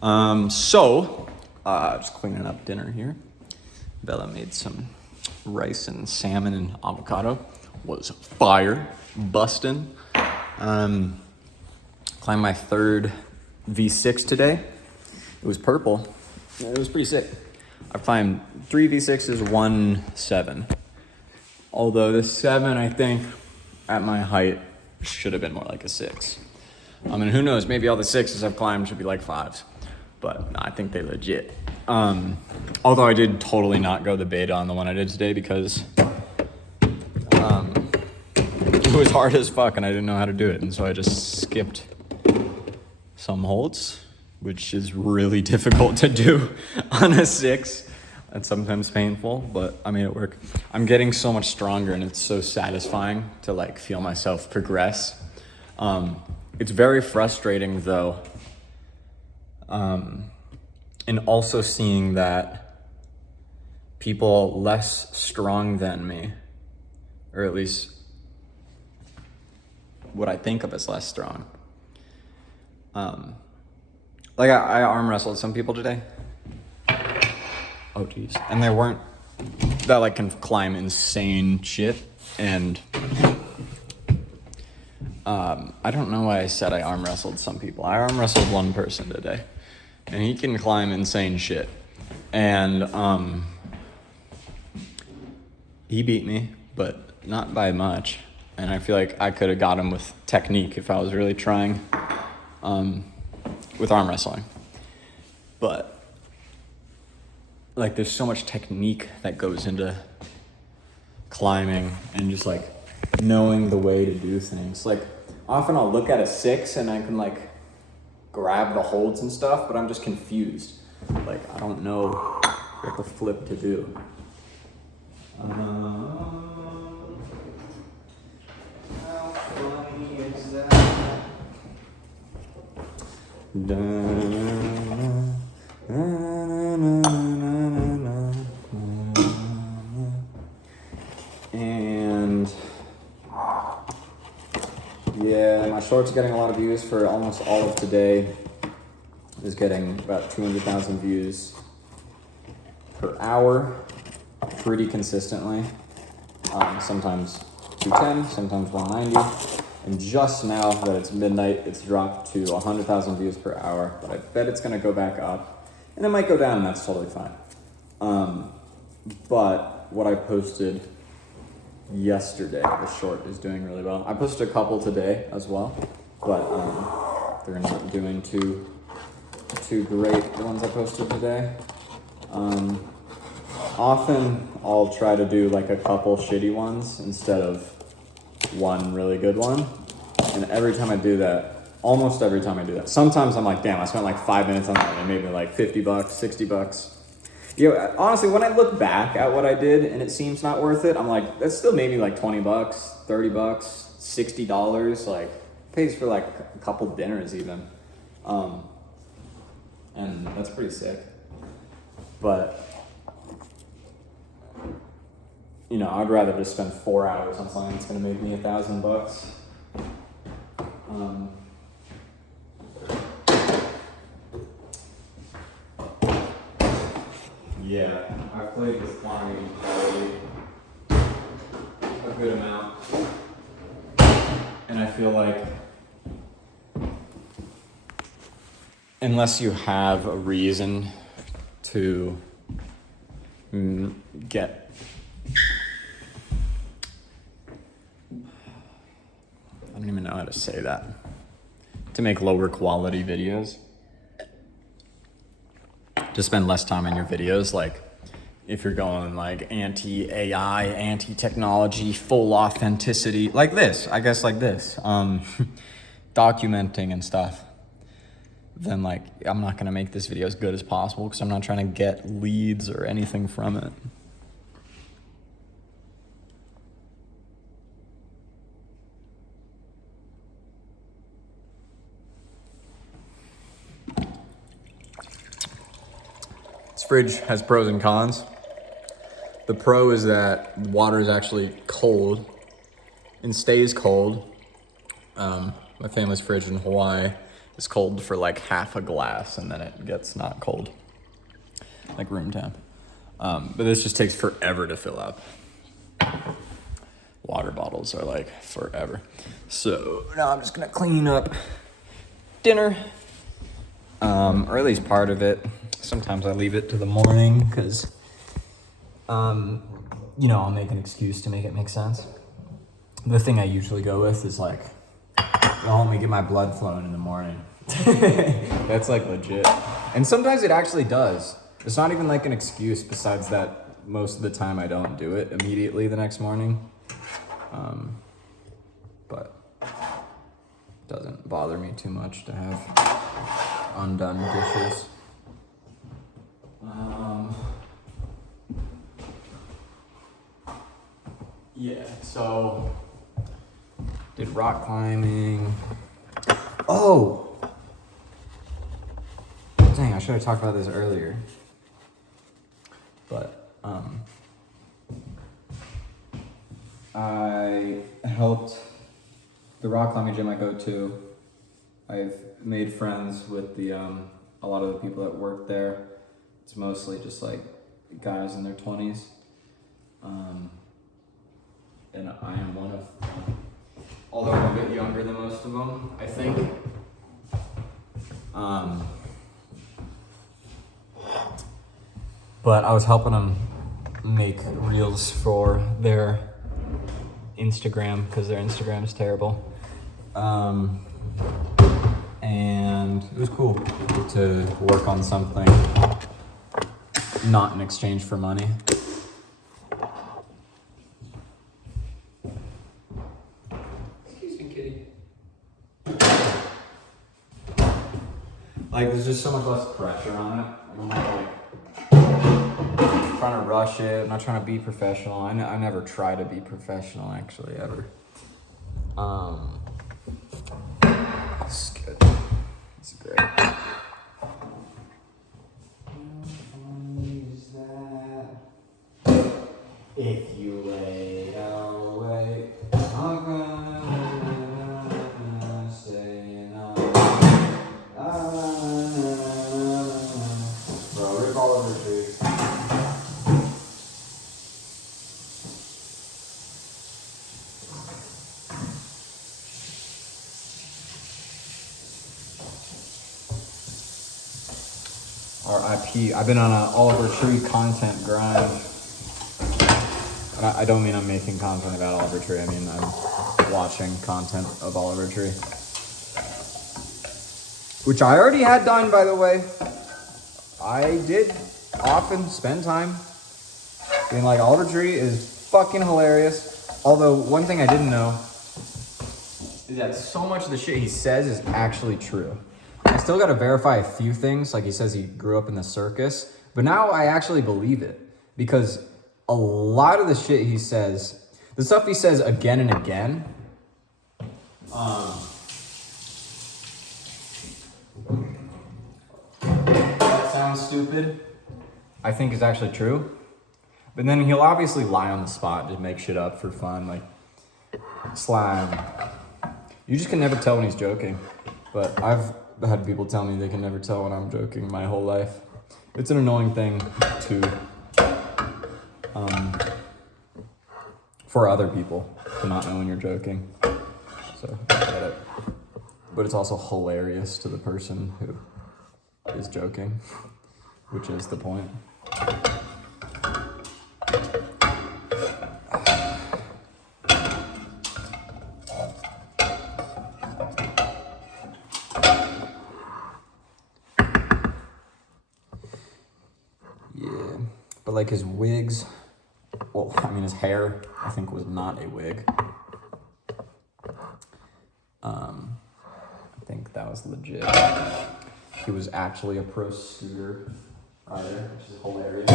Just cleaning up dinner here. Bella made some rice and salmon and avocado. Was fire, bustin'. Climbed my third V6 today. It was purple. It was pretty sick. I've climbed 3 V6s, 1 7. Although the 7, I think, at my height, should have been more like a 6. I mean, who knows? Maybe all the 6s I've climbed should be like 5s. But no, I think they legit. Although I did totally not go the beta on the one I did today because it was hard as fuck and I didn't know how to do it. And so I just skipped some holds, which is really difficult to do on a 6. It's sometimes painful, but I made it work. I'm getting so much stronger and it's so satisfying to like feel myself progress. It's very frustrating though. And also seeing that people less strong than me, or at least what I think of as less strong. Like I arm wrestled some people today. Oh geez. And they weren't, that like can climb insane shit. And I don't know why I said I arm wrestled some people. I arm wrestled one person today. And he can climb insane shit. And he beat me, but not by much. And I feel like I could have got him with technique if I was really trying with arm wrestling. But like there's so much technique that goes into climbing and just like knowing the way to do things. Like often I'll look at a 6 and I can like grab the holds and stuff, but I'm just confused. Like, I don't know what the flip to do. How funny is that? And yeah, my shorts are getting a lot of views for almost all of today. Is getting about 200,000 views per hour, pretty consistently. Sometimes 210, sometimes 190. And just now that it's midnight, it's dropped to 100,000 views per hour. But I bet it's gonna go back up, and it might go down, and that's totally fine. But what I posted yesterday, the short is doing really well. I posted a couple today as well, but they're not doing too great, the ones I posted today. Often I'll try to do like a couple shitty ones instead of one really good one. And every time I do that, almost every time I do that, sometimes I'm like, damn, I spent like 5 minutes on that and it made me like $50, $60. You know, honestly, when I look back at what I did and it seems not worth it, I'm like, that still made me like $20, $30, $60. Like, pays for like a couple dinners even. And that's pretty sick. But, you know, I'd rather just spend 4 hours on something that's gonna make me $1,000. Yeah, I've played with climbing a good amount. And I feel like unless you have a reason to get, I don't even know how to say that, to make lower quality videos, to spend less time on your videos. Like if you're going like anti-AI, anti-technology, full authenticity, like this, I guess like this, documenting and stuff, then like I'm not gonna make this video as good as possible because I'm not trying to get leads or anything from it. This fridge has pros and cons. The pro is that water is actually cold and stays cold. My family's fridge in Hawaii is cold for like half a glass and then it gets not cold, like room temp. But this just takes forever to fill up. Water bottles are like forever. So now I'm just gonna clean up dinner, or at least part of it. Sometimes I leave it to the morning because, I'll make an excuse to make it make sense. The thing I usually go with is like, well, let me get my blood flowing in the morning. That's like legit. And sometimes it actually does. It's not even like an excuse, besides that most of the time I don't do it immediately the next morning. But it doesn't bother me too much to have undone dishes. Yeah, so did rock climbing. Oh! Dang, I should have talked about this earlier. But, I helped the rock climbing gym I go to. I've made friends with a lot of the people that work there. It's mostly just like guys in their 20s. And I am one of them. Although I'm a bit younger than most of them, I think. But I was helping them make reels for their Instagram, because their Instagram is terrible. And it was cool to work on something not in exchange for money. Excuse me, kitty. Like, there's just so much less pressure on it. I'm not like trying to rush it. I'm not trying to be professional. I never try to be professional, actually, ever. It's good. It's great. If you wait, I'll wait. I'm gonna say no. Bro, rip all over trees. RIP. I've been on a Oliver Tree content grind. And I don't mean I'm making content about Oliver Tree. I mean I'm watching content of Oliver Tree. Which I already had done, by the way. I did often spend time being like, Oliver Tree is fucking hilarious. Although one thing I didn't know is that so much of the shit he says is actually true. I still gotta verify a few things, like he says he grew up in the circus, but now I actually believe it, because a lot of the shit he says, the stuff he says again and again, that sounds stupid, I think is actually true. But then he'll obviously lie on the spot to make shit up for fun, like slang. You just can never tell when he's joking. But I've had people tell me they can never tell when I'm joking my whole life. It's an annoying thing to, for other people to not know when you're joking. So I get it. But it's also hilarious to the person who is joking, which is the point. But like his wigs, well, I mean his hair, I think was not a wig. I think that was legit. He was actually a pro scooter rider, which is hilarious.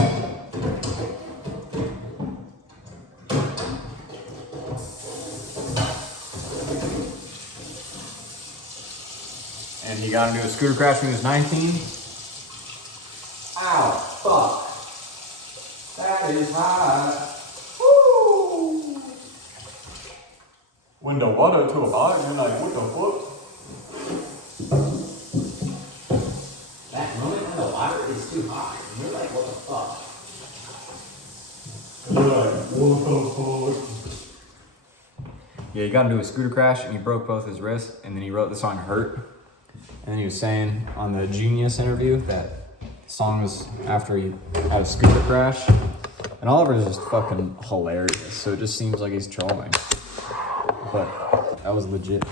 And he got into a scooter crash when he was 19. Ow, fuck. That is hot. Woo! When the water to a bike, you're like, what the fuck? is too high. And we're like, what the fuck? Yeah, he got into a scooter crash and he broke both his wrists, and then he wrote the song Hurt. And then he was saying on the Genius interview that the song was after he had a scooter crash. And Oliver is just fucking hilarious, so it just seems like he's trolling. But that was legit.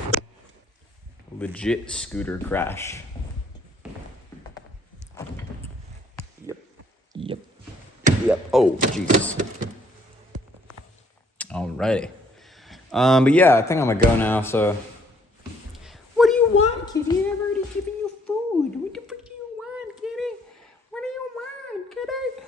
Legit scooter crash. Yep. Oh, Jesus. Alrighty. But yeah, I think I'm gonna go now, so. What do you want, kitty? I've already given you food. What the fuck do you want, kitty? What do you want, kitty?